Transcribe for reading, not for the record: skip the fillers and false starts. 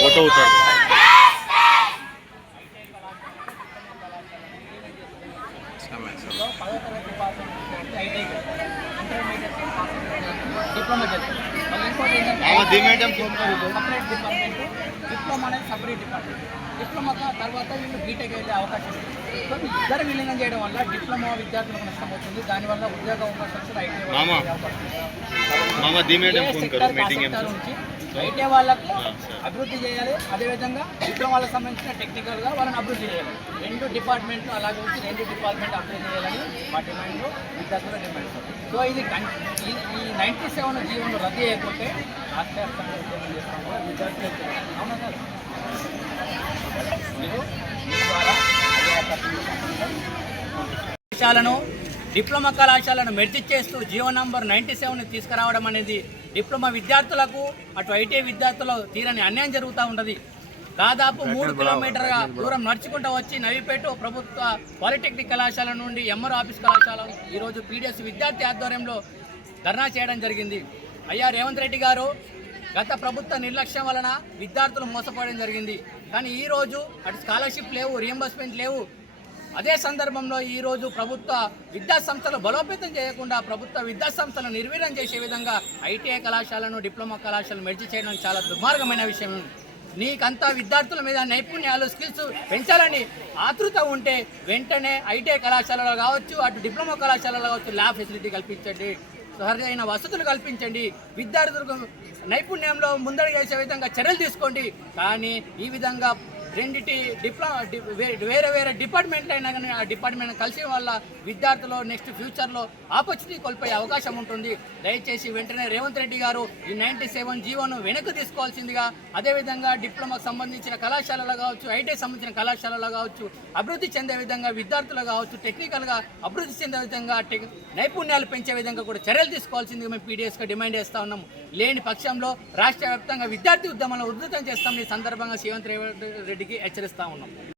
Photo उतार diploma అనేది separate department. Diploma తర్వాత వీళ్ళు బీటెక్ వెళ్ళే అవకాశం ఉంది. సో ఇద్దరు విలీనం చేయడం వల్ల డిప్లొమా విద్యార్థులకు నష్టం అవుతుంది. దానివల్ల ఉద్యోగ అవకాశాలు ఐటీ వాళ్ళకు అభివృద్ధి చేయాలి. అదేవిధంగా డిప్లొమాలకు సంబంధించిన టెక్నికల్గా వాళ్ళని అభివృద్ధి చేయాలి. రెండు డిపార్ట్మెంట్లు అలాగే వచ్చి రెండు డిపార్ట్మెంట్ అభివృద్ధి చేయాలని మా డిమాండ్లు విద్యార్థుల డిమాండ్స్. సో ఇది ఈ 97 జీవోను రద్దు చేయకపోతే రాష్ట్రవ్యాప్తంగా ఉద్యమం చేస్తాం కూడా విద్యార్థులు. అవునా సార్? మీరు మీ ద్వారా కళాశాలను డిప్లొమా కళాశాలను మెర్జి చేస్తూ జియో నంబర్ 97 తీసుకురావడం అనేది డిప్లొమా విద్యార్థులకు అటు ఐటీ విద్యార్థులు తీరని అన్యాయం జరుగుతూ ఉంటుంది. దాదాపు 3 కిలోమీటర్ల దూరం నడుచుకుంటూ వచ్చి నవీపేట ప్రభుత్వ పాలిటెక్నిక్ కళాశాల నుండి ఎంఆర్ ఆఫీస్ కళాశాల ఈరోజు పీడిఎస్ విద్యార్థి ఆధ్వర్యంలో ధర్నా చేయడం జరిగింది. అయ్యా రేవంత్ రెడ్డి గారు, గత ప్రభుత్వ నిర్లక్ష్యం వలన విద్యార్థులు మోసపోవడం జరిగింది. కానీ ఈరోజు అటు స్కాలర్షిప్ లేవు, రియంబర్స్మెంట్ లేవు. అదే సందర్భంలో ఈరోజు ప్రభుత్వ విద్యాసంస్థలు బలోపేతం చేయకుండా ప్రభుత్వ విద్యాసంస్థలను నిర్వీర్యం చేసే విధంగా ఐటీఐ కళాశాలను డిప్లొమా కళాశాలను మెర్జి చేయడం చాలా దుర్మార్గమైన విషయం. నీకంతా విద్యార్థుల మీద నైపుణ్యాలు స్కిల్స్ పెంచాలని ఆతృత ఉంటే వెంటనే ఐటీఐ కళాశాలలో కావచ్చు, అటు డిప్లొమా కళాశాలలో కావచ్చు ల్యాబ్ ఫెసిలిటీ కల్పించండి, సరైన వసతులు కల్పించండి, విద్యార్థులకు నైపుణ్యంలో ముందడుగు వేసే విధంగా చర్యలు తీసుకోండి. కానీ ఈ విధంగా రెండిటి వేరే వేరే డిపార్ట్మెంట్ అయినా కానీ ఆ డిపార్ట్మెంట్ కలిసి వల్ల విద్యార్థులు నెక్స్ట్ ఫ్యూచర్లో ఆపర్చునిటీ కోల్పోయే అవకాశం ఉంటుంది. దయచేసి వెంటనే రేవంత్ రెడ్డి గారు ఈ 97 జీవోను వెనక్కి తీసుకోవాల్సిందిగా, అదేవిధంగా డిప్లొమాకు సంబంధించిన కళాశాలలో కావచ్చు, ఐటీ సంబంధించిన కళాశాలలో కావచ్చు అభివృద్ధి చెందే విధంగా విద్యార్థులు కావచ్చు టెక్నికల్గా అభివృద్ధి చెందే విధంగా నైపుణ్యాలు పెంచే విధంగా కూడా చర్యలు తీసుకోవాల్సిందిగా మేము పీడిఎస్గా డిమాండ్ చేస్తూ ఉన్నాము. లేని పక్షంలో రాష్ట్ర వ్యాప్తంగా విద్యార్థి ఉద్యమాలను ఉధృతం చేస్తామని సందర్భంగా రేవంత్ రెడ్డికి హెచ్చరిస్తూ ఉన్నాం.